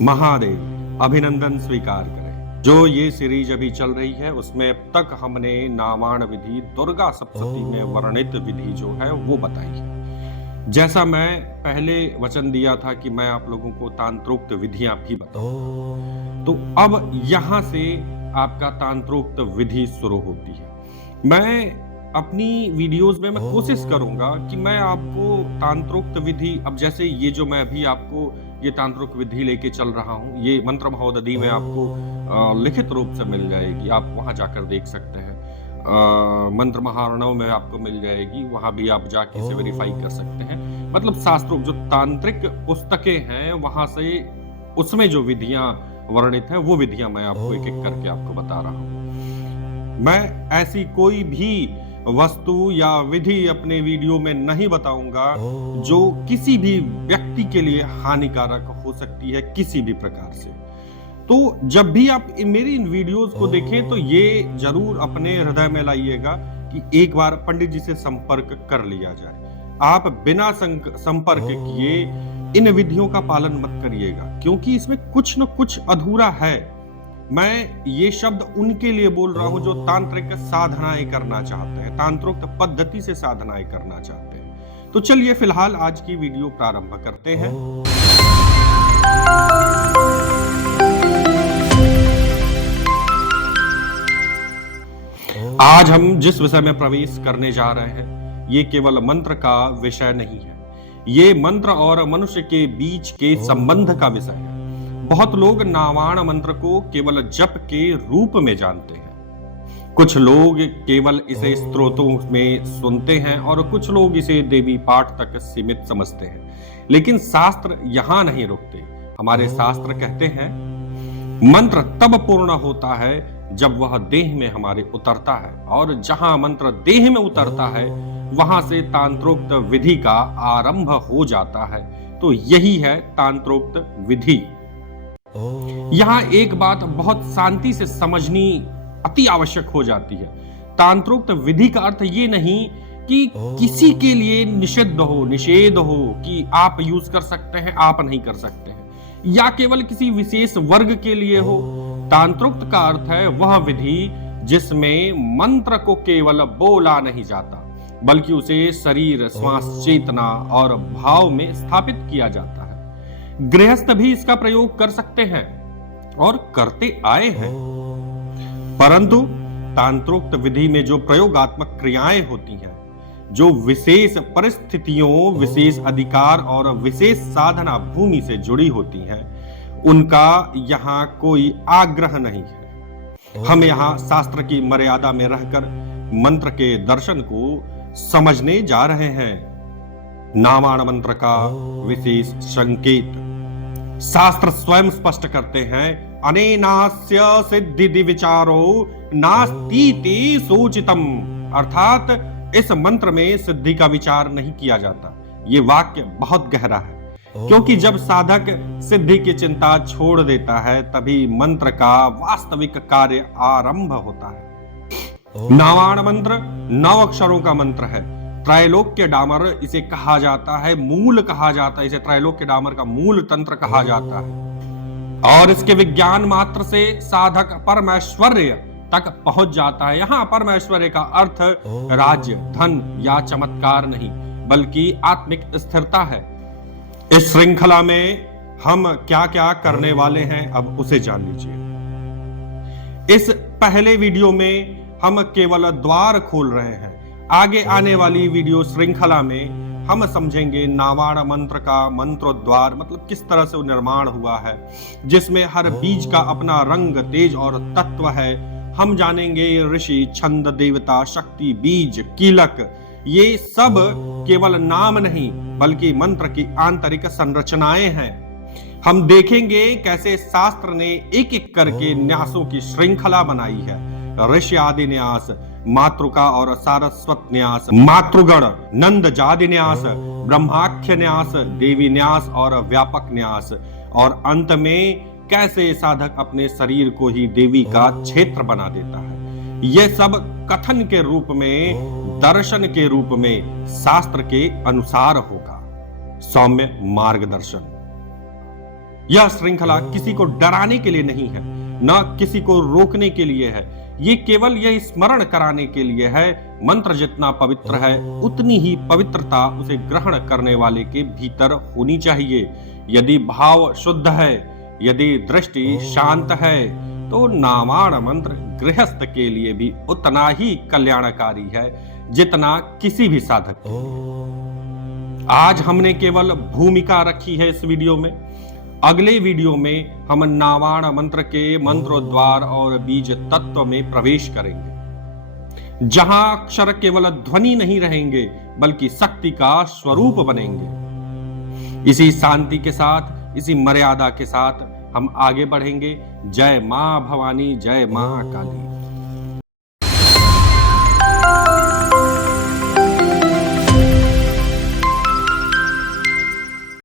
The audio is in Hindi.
महादेव अभिनंदन स्वीकार करें। जो ये सीरीज अभी चल रही है उसमें अब तक हमने नामाण विधि दुर्गा सप्तशती में वर्णित विधि जो है वो बताई है। जैसा मैं पहले वचन दिया था कि मैं आप लोगों को तांत्रोक्त विधियां भी बताऊं, तो अब यहां से आपका तांत्रोक्त विधि शुरू होती है। मैं अपनी वीडियोस में मैं कोशिश करूंगा कि मैं आपको तांत्रोक्त विधि, अब जैसे ये जो मैं अभी आपको ये तांत्रिक विधि लेके चल रहा हूँ, ये मंत्र महोदधि में आपको लिखित रूप से मिल जाएगी, आप वहां जाकर देख सकते हैं। मंत्र महारणव में आपको मिल जाएगी, वहां भी आप जाके इसे वेरीफाई कर सकते हैं। मतलब शास्त्रों जो तांत्रिक पुस्तकें हैं वहां से उसमें जो विधियां वर्णित है वो विधियां मैं आपको एक एक करके आपको बता रहा हूं। मैं ऐसी कोई भी वस्तु या विधि अपने वीडियो में नहीं बताऊंगा जो किसी भी व्यक्ति के लिए हानिकारक हो सकती है किसी भी प्रकार से। तो जब भी आप मेरी इन वीडियोस को देखें तो ये जरूर अपने हृदय में लाइएगा कि एक बार पंडित जी से संपर्क कर लिया जाए। आप बिना संपर्क किए इन विधियों का पालन मत करिएगा, क्योंकि इसमें कुछ न कुछ अधूरा है। मैं ये शब्द उनके लिए बोल रहा हूं जो तांत्रिक साधनाएं करना चाहते हैं, तांत्रोक्त पद्धति से साधनाएं करना चाहते हैं। तो चलिए फिलहाल आज की वीडियो प्रारंभ करते हैं। आज हम जिस विषय में प्रवेश करने जा रहे हैं ये केवल मंत्र का विषय नहीं है, ये मंत्र और मनुष्य के बीच के संबंध का विषय है। बहुत लोग नावाण मंत्र को केवल जप के रूप में जानते हैं, कुछ लोग केवल इसे स्तोत्रों में सुनते हैं और कुछ लोग इसे देवी पाठ तक सीमित समझते हैं। लेकिन शास्त्र यहां नहीं रुकते। हमारे शास्त्र कहते हैं मंत्र तब पूर्ण होता है जब वह देह में हमारे उतरता है, और जहां मंत्र देह में उतरता है वहां से तांत्रोक्त विधि का आरंभ हो जाता है। तो यही है तांत्रोक्त विधि। यहां एक बात बहुत शांति से समझनी अति आवश्यक हो जाती है। तांत्रोक्त विधि का अर्थ ये नहीं कि किसी के लिए निषिद्ध हो, निषेध हो कि आप यूज कर सकते हैं आप नहीं कर सकते हैं, या केवल किसी विशेष वर्ग के लिए हो। तांत्रोक्त का अर्थ है वह विधि जिसमें मंत्र को केवल बोला नहीं जाता बल्कि उसे शरीर, श्वास, चेतना और भाव में स्थापित किया जाता है। गृहस्थ भी इसका प्रयोग कर सकते हैं और करते आए हैं, परंतु तांत्रोक्त विधि में जो प्रयोगात्मक क्रियाएं होती हैं, जो विशेष परिस्थितियों, विशेष अधिकार और विशेष साधना भूमि से जुड़ी होती हैं, उनका यहाँ कोई आग्रह नहीं है। हम यहाँ शास्त्र की मर्यादा में रहकर मंत्र के दर्शन को समझने जा रहे हैं। नामाण मंत्र का विशेष संकेत शास्त्र स्वयं स्पष्ट करते हैं, अनेनास्य सिद्धि विचारो नास्तीति सूचितम, अर्थात इस मंत्र में सिद्धि का विचार नहीं किया जाता। ये वाक्य बहुत गहरा है, क्योंकि जब साधक सिद्धि की चिंता छोड़ देता है तभी मंत्र का वास्तविक कार्य आरंभ होता है। नावाण मंत्र 9 अक्षरों का मंत्र है। त्रैलोक्य डामर इसे कहा जाता है, मूल कहा जाता है, इसे त्रैलोक्य डामर का मूल तंत्र कहा जाता है। और इसके विज्ञान मात्र से साधक परमेश्वर्य तक पहुंच जाता है। यहाँ परमेश्वर्य का अर्थ राज्य, धन या चमत्कार नहीं बल्कि आत्मिक स्थिरता है। इस श्रृंखला में हम क्या क्या करने वाले हैं अब उसे जान लीजिए। इस पहले वीडियो में हम केवल द्वार खोल रहे हैं। आगे आने वाली वीडियो श्रृंखला में हम समझेंगे नावाण मंत्र का मंत्रोद्वार, मतलब किस तरह से वो निर्माण हुआ है, जिसमें हर बीज का अपना रंग, तेज और तत्व है। हम जानेंगे ऋषि, छंद, देवता, शक्ति, बीज, कीलक, ये सब केवल नाम नहीं बल्कि मंत्र की आंतरिक संरचनाएं हैं। हम देखेंगे कैसे शास्त्र ने एक एक करके न्यासों की श्रृंखला बनाई है। ऋषि आदि न्यास, मातृका और सारस्वत न्यास, मातृगण, नंद जादि न्यास, ब्रह्माख्य न्यास, देवी न्यास और व्यापक न्यास, और अंत में कैसे साधक अपने शरीर को ही देवी का क्षेत्र बना देता है। यह सब कथन के रूप में, दर्शन के रूप में शास्त्र के अनुसार होगा। सौम्य मार्गदर्शन। यह श्रृंखला किसी को डराने के लिए नहीं है, न किसी को रोकने के लिए है। ये केवल यह स्मरण कराने के लिए है, मंत्र जितना पवित्र है उतनी ही पवित्रता उसे ग्रहण करने वाले के भीतर होनी चाहिए। यदि भाव शुद्ध है, यदि दृष्टि शांत है, तो नावाण मंत्र गृहस्थ के लिए भी उतना ही कल्याणकारी है जितना किसी भी साधक के लिए। आज हमने केवल भूमिका रखी है इस वीडियो में। अगले वीडियो में हम नावाण मंत्र के मंत्रोद्वार और बीज तत्व में प्रवेश करेंगे, जहां अक्षर केवल ध्वनि नहीं रहेंगे बल्कि शक्ति का स्वरूप बनेंगे। इसी शांति के साथ, इसी मर्यादा के साथ हम आगे बढ़ेंगे। जय मां भवानी, जय मां काली।